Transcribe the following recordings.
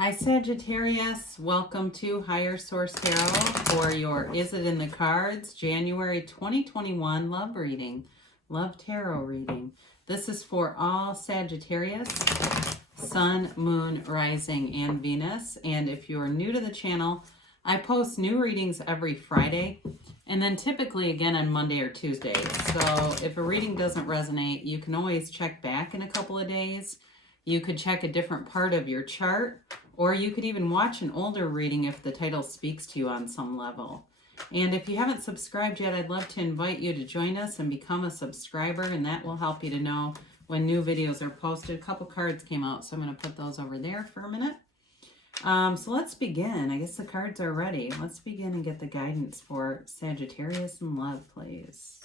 Hi Sagittarius, welcome to Higher Source Tarot for your Is It in the Cards January 2021 love reading, love tarot reading. This is for all Sagittarius, Sun, Moon, Rising, and Venus. And if you're new to the channel, I post new readings every Friday and then typically again on Monday or Tuesday. So if a reading doesn't resonate, you can always check back in a couple of days. You could check a different part of your chart, or you could even watch an older reading if the title speaks to you on some level. And if you haven't subscribed yet, I'd love to invite you to join us and become a subscriber, and that will help you to know when new videos are posted. A couple cards came out, so I'm going to put those over there for a minute. So let's begin. I guess the cards are ready. Let's begin and get the guidance for Sagittarius in love, please.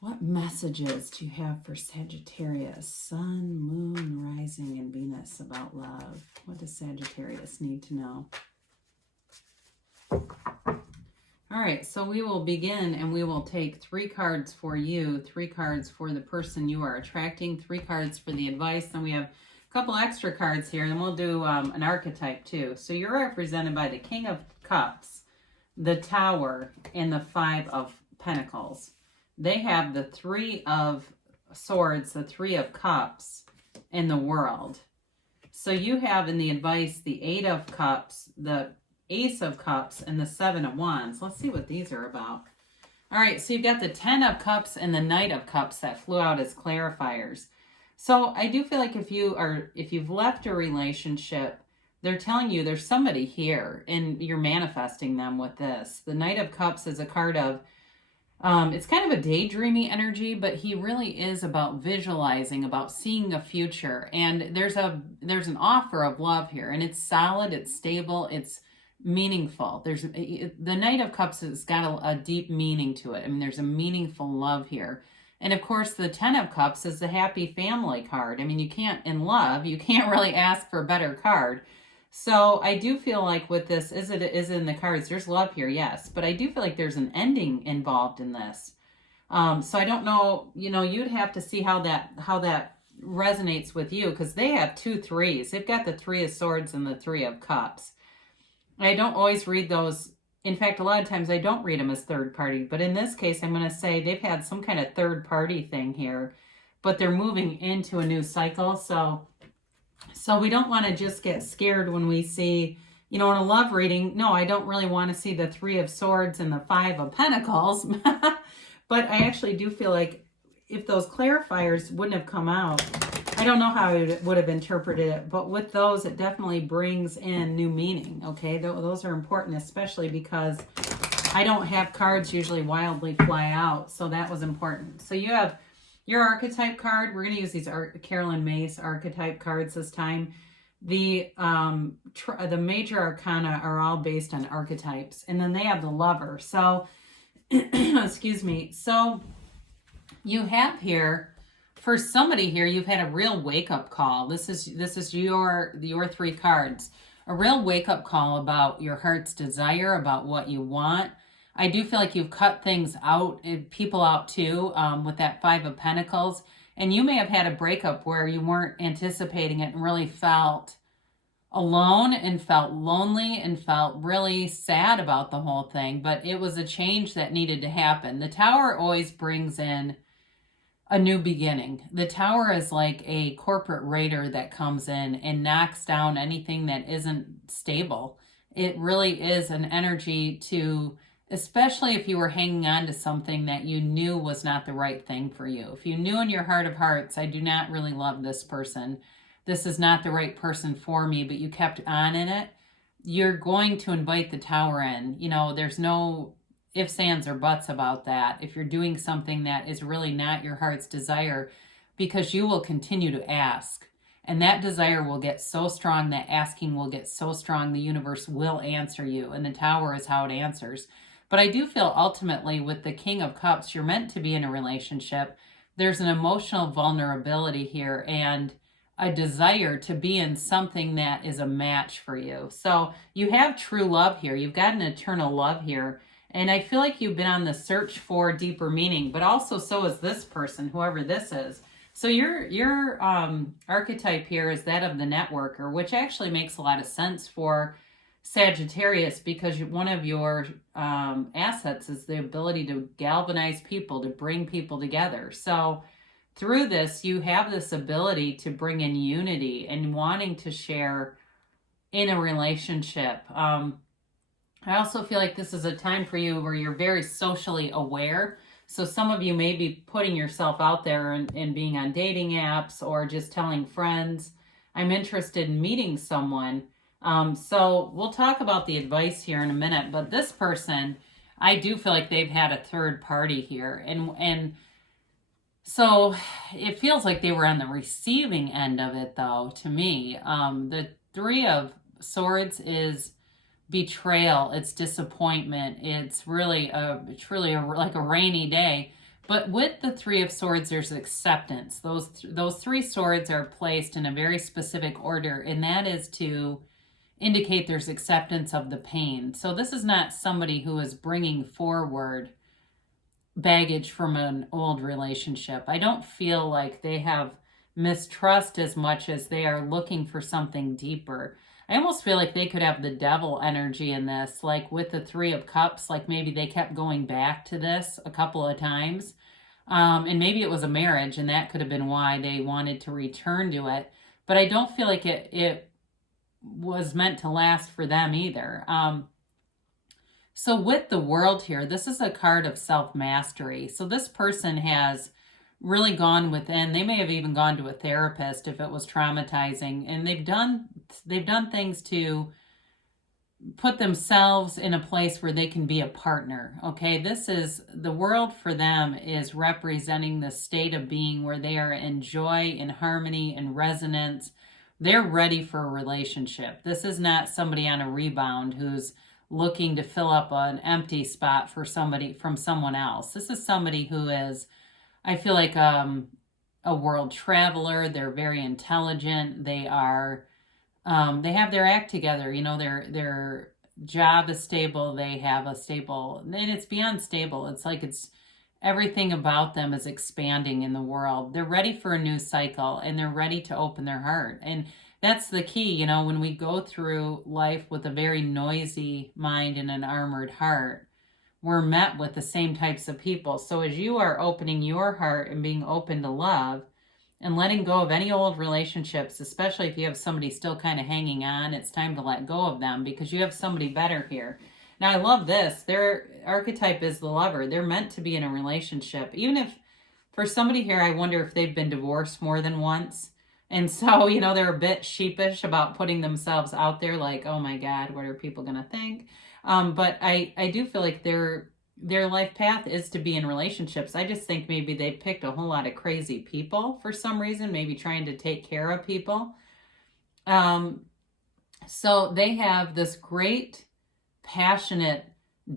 What messages do you have for Sagittarius, Sun, Moon, Rising, and Venus about love? What does Sagittarius need to know? All right, so we will begin and we will take 3 cards for you, 3 cards for the person you are attracting, 3 cards for the advice, and we have a couple extra cards here, and then we'll do an archetype too. So you're represented by the King of Cups, the Tower, and the 5 of Pentacles. They have the 3 of Swords, the 3 of Cups, and the World. So you have in the advice the 8 of Cups, the Ace of Cups, and the 7 of Wands. Let's see what these are about. All right, so you've got the 10 of Cups and the Knight of Cups that flew out as clarifiers. So I do feel like if you've left a relationship, they're telling you there's somebody here, and you're manifesting them with this. The Knight of Cups is a card of it's kind of a daydreamy energy, but he really is about visualizing, about seeing a future. And there's an offer of love here, and it's solid, it's stable, it's meaningful. The Knight of Cups has got a deep meaning to it. I mean, there's a meaningful love here. And of course, the 10 of Cups is the happy family card. I mean, you can't really ask for a better card. So I do feel like with this, is it in the cards, there's love here, yes. But I do feel like there's an ending involved in this. So I don't know, you'd have to see how that resonates with you, because they have 2 3s. They've got the 3 of Swords and the 3 of Cups. I don't always read those. In fact, a lot of times I don't read them as third party. But in this case, I'm going to say they've had some kind of third party thing here. But they're moving into a new cycle. So we don't want to just get scared when we see, in a love reading, no, I don't really want to see the 3 of Swords and the 5 of Pentacles. But I actually do feel like if those clarifiers wouldn't have come out, I don't know how I would have interpreted it. But with those, it definitely brings in new meaning, okay? Those are important, especially because I don't have cards usually wildly fly out. So that was important. So you have your archetype card. We're going to use these Carolyn Mace archetype cards this time. The major arcana are all based on archetypes. And then they have the Lover. So, excuse me. So you have here, for somebody here, you've had a real wake-up call. This is your 3 cards. A real wake-up call about your heart's desire, about what you want. I do feel like you've cut things out, people out too, with that 5 of Pentacles. And you may have had a breakup where you weren't anticipating it and really felt alone and felt lonely and felt really sad about the whole thing. But it was a change that needed to happen. The Tower always brings in a new beginning. The Tower is like a corporate raider that comes in and knocks down anything that isn't stable. It really is an energy to, especially if you were hanging on to something that you knew was not the right thing for you. If you knew in your heart of hearts, I do not really love this person, this is not the right person for me, but you kept on in it, you're going to invite the Tower in. There's no ifs, ands, or buts about that. If you're doing something that is really not your heart's desire, because you will continue to ask. And that desire will get so strong, that asking will get so strong, the universe will answer you. And the Tower is how it answers. But I do feel ultimately with the King of Cups, you're meant to be in a relationship. There's an emotional vulnerability here and a desire to be in something that is a match for you. So you have true love here. You've got an eternal love here. And I feel like you've been on the search for deeper meaning, but also so is this person, whoever this is. So your archetype here is that of the networker, which actually makes a lot of sense for Sagittarius, because one of your assets is the ability to galvanize people, to bring people together. So through this, you have this ability to bring in unity and wanting to share in a relationship. I also feel like this is a time for you where you're very socially aware. So some of you may be putting yourself out there and being on dating apps or just telling friends, I'm interested in meeting someone. So we'll talk about the advice here in a minute, but this person, I do feel like they've had a third party here. And so it feels like they were on the receiving end of it, though, to me. The Three of Swords is betrayal, it's disappointment, it's really like a rainy day. But with the Three of Swords, there's acceptance. Those three swords are placed in a very specific order, and that is to indicate there's acceptance of the pain. So this is not somebody who is bringing forward baggage from an old relationship. I don't feel like they have mistrust as much as they are looking for something deeper. I almost feel like they could have the devil energy in this, like with the Three of Cups, like maybe they kept going back to this a couple of times. And maybe it was a marriage, and that could have been why they wanted to return to it. But I don't feel like it was meant to last for them either. So with the World here, this is a card of self-mastery. So this person has really gone within. They may have even gone to a therapist if it was traumatizing, and they've done things to put themselves in a place where they can be a partner. Okay, this is the World for them, is representing the state of being where they are in joy, in harmony, in resonance. They're ready for a relationship. This is not somebody on a rebound who's looking to fill up an empty spot for somebody from someone else. This is somebody who is, I feel like, a world traveler. They're very intelligent. They are, they have their act together. You know, their job is stable. They have a stable, and it's beyond stable. It's like everything about them is expanding in the world. They're ready for a new cycle, and they're ready to open their heart. And that's the key. You know, when we go through life with a very noisy mind and an armored heart, we're met with the same types of people. So as you are opening your heart and being open to love and letting go of any old relationships, especially if you have somebody still kind of hanging on, it's time to let go of them because you have somebody better here. Now, I love this. Their archetype is the lover. They're meant to be in a relationship. Even if, for somebody here, I wonder if they've been divorced more than once. And so, you know, they're a bit sheepish about putting themselves out there like, oh my God, what are people going to think? But I do feel like their life path is to be in relationships. I just think maybe they picked a whole lot of crazy people for some reason, maybe trying to take care of people. So they have this great, passionate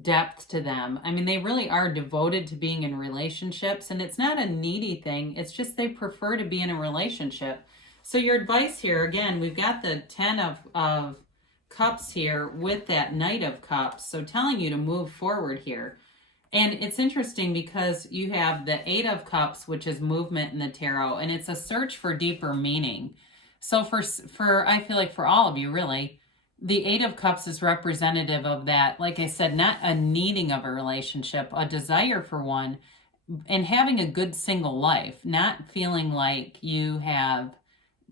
depth to them. I mean, they really are devoted to being in relationships, and it's not a needy thing. It's just they prefer to be in a relationship. So your advice here, again, we've got the 10 of Cups here with that Knight of Cups. So telling you to move forward here. And it's interesting because you have the 8 of Cups, which is movement in the tarot, and it's a search for deeper meaning. So for I feel like for all of you, really, the 8 of Cups is representative of that. Like I said, not a needing of a relationship, a desire for one, and having a good single life, not feeling like you have,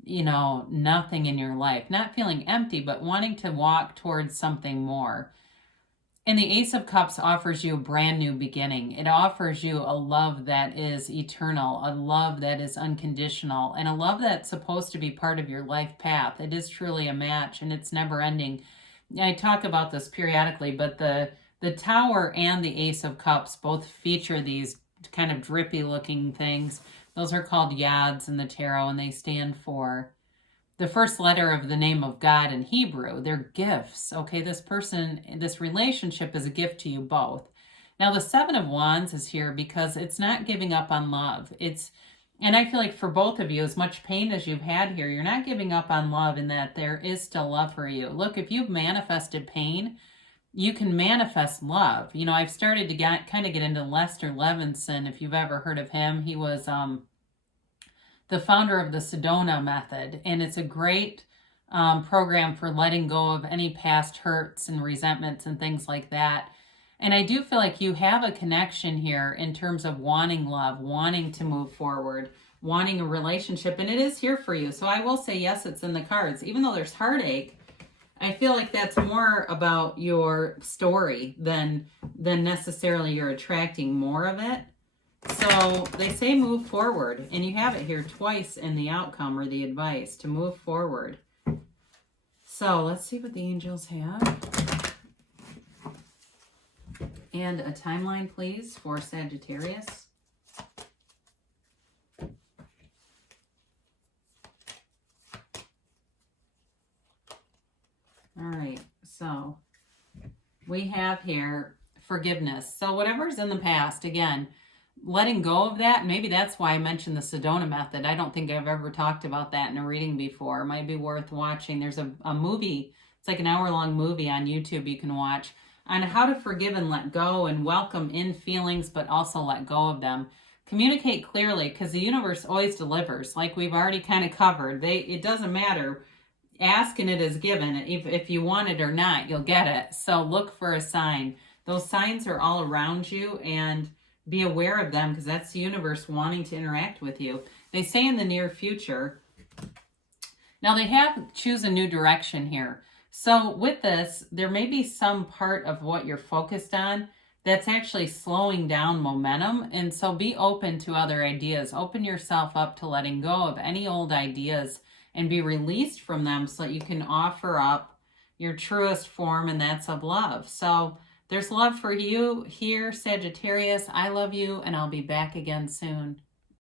you know, nothing in your life, not feeling empty, but wanting to walk towards something more. And the Ace of Cups offers you a brand new beginning. It offers you a love that is eternal, a love that is unconditional, and a love that's supposed to be part of your life path. It is truly a match, and it's never ending. I talk about this periodically, but the Tower and the Ace of Cups both feature these kind of drippy looking things. Those are called yads in the tarot, and they stand for the first letter of the name of God in Hebrew. They're gifts. Okay, this relationship is a gift to you both. Now, the 7 of Wands is here because it's not giving up on love. And I feel like for both of you, as much pain as you've had here, you're not giving up on love in that there is still love for you. Look, if you've manifested pain, you can manifest love. You know, I've started to kind of get into Lester Levinson, if you've ever heard of him. He was the founder of the Sedona method, and it's a great program for letting go of any past hurts and resentments and things like that. And I do feel like you have a connection here in terms of wanting love, wanting to move forward, wanting a relationship, and it is here for you. So I will say, yes, it's in the cards. Even though there's heartache, I feel like that's more about your story than necessarily you're attracting more of it. So they say move forward, and you have it here twice in the outcome or the advice to move forward. So let's see what the angels have. And a timeline, please, for Sagittarius. All right, so we have here forgiveness. So whatever's in the past, again, letting go of that. Maybe that's why I mentioned the Sedona method. I don't think I've ever talked about that in a reading before. It might be worth watching. There's a movie, it's like an hour-long movie on YouTube you can watch on how to forgive and let go and welcome in feelings, but also let go of them. Communicate clearly, because the universe always delivers. Like we've already kind of covered. It doesn't matter. Ask and it is given. If you want it or not, you'll get it. So look for a sign. Those signs are all around you, and be aware of them, because that's the universe wanting to interact with you. They say in the near future. Now they have choose a new direction here. So with this, there may be some part of what you're focused on that's actually slowing down momentum. And so be open to other ideas. Open yourself up to letting go of any old ideas and be released from them so that you can offer up your truest form, and that's of love. So there's love for you here, Sagittarius. I love you, and I'll be back again soon.